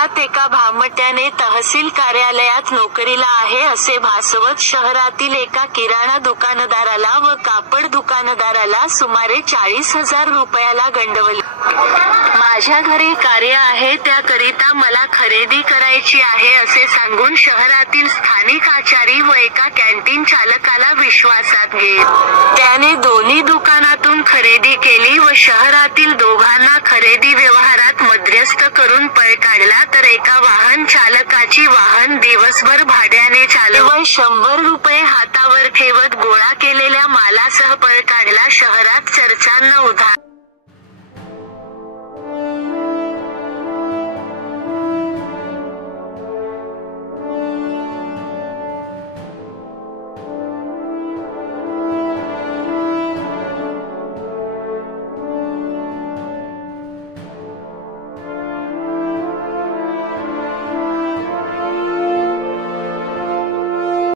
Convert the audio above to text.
शहरात एका भामट्याने तहसील कार्यालयात नोकरीला आहे असे भासवत शहरातील एका किराणा दुकानदाराला व कापड दुकानदाराला सुमारे 40,000 रुपयाला गंडवले. माझ्या घरी कार्य आहे त्याकरिता मला खरेदी करायची आहे असे सांगून शहरातील स्थानिक आचारी व एका कॅन्टीन चालकाला विश्वासात घेत त्याने दोन्ही दुकानातून खरेदी केली व शहरातील दोघांना खरेदी व्यवहारात मध्यस्थ करून पळ काढला तर एका वाहन चालकाची वाहन दिवसभर भाड्याने चालवत व 100 रुपये हातावर ठेवत गोळा केलेल्या मालासह पळ काढला. शहरात चर्चांना उधाण